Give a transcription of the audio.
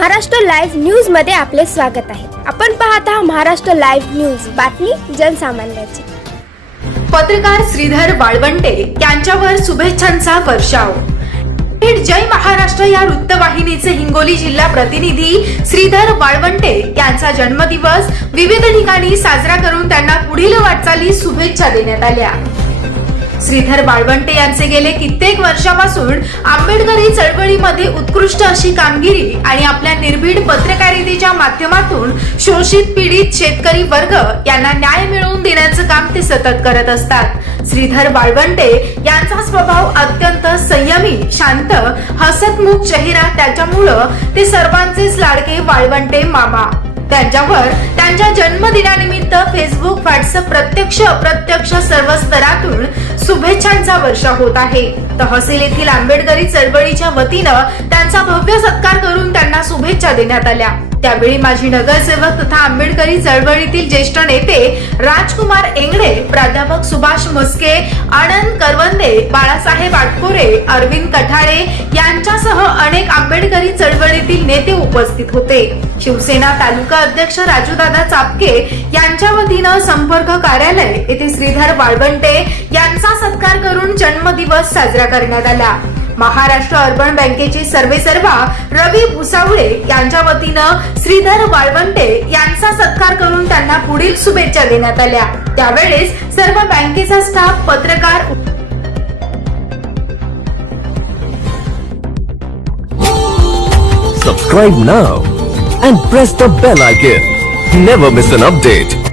Maharashtra live न्यूजमध्ये आपले स्वागत आहे. आपण पाहत आहात महाराष्ट्र लाईव्ह न्यूज. बातमी जनसामान्याची. पत्रकार श्रीधर वाळवंटे यांच्यावर शुभेच्छांचा वर्षाव. थेट जय महाराष्ट्र या वृत्तवाहिनीचे हिंगोली जिल्हा प्रतिनिधी श्रीधर वाळवंटे यांचा जन्मदिवस. विविध ठिकाणी साजरा करून त्यांना पुढील वाटचाली शुभेच्छा देण्यात आल्या. श्रीधर बाळवंटे यांचे गेले कित्येक वर्षापासून आंबेडकरी चळवळीमध्ये उत्कृष्ट अशी कामगिरी आणि आपल्या निर्भीड पत्रकारितेच्या माध्यमातून शोषित पीडित शेतकरी वर्ग यांना न्याय मिळवून देण्याचं काम ते सतत करत असतात. श्रीधर बाळवंटे यांचा स्वभाव अत्यंत संयमी शांत हसतमुख चेहरा त्याच्यामुळं ते सर्वांचेच लाडके वाळवंटे मामा. त्यांच्यावर त्यांच्या जन्मदिनानिमित्त फेसबुक व्हॉट्सअप प्रत्यक्ष अप्रत्यक्ष सर्व स्तरातून शुभेच्छांचा वर्षा होत आहे. तहसील येथील आंबेडकरी चळवळीच्या वतीनं त्यांचा भव्य सत्कार करून त्यांना शुभेच्छा देण्यात आल्या. त्यावेळी माजी नगरसेवक तथा आंबेडकरी चळवळीतील ज्येष्ठ नेते राजकुमार एंगडे प्राध्यापक सुभाष मस्के आनंद करवंदे बाळासाहेब आटकोरे अरविंद कठाळे यांच्यासह अनेक आंबेडकरी चळवळीतील नेते उपस्थित होते. शिवसेना तालुका अध्यक्ष राजूदादा चापके यांच्या वतीनं संपर्क कार्यालय येथे श्रीधर वाळवंटे यांचा सत्कार करून जन्मदिवस साजरा करण्यात आला. महाराष्ट्र अर्बन बँकेचे सर्वेसर्वा रवी भुसावळे यांच्या वतीनं श्रीधर वाळवंटे यांचा सत्कार करून त्यांना पुढील शुभेच्छा देण्यात आल्या त्यावेळेस सर्व बँकेचा स्टाफ पत्रकार Subscribe now and press the bell icon. Never miss an update.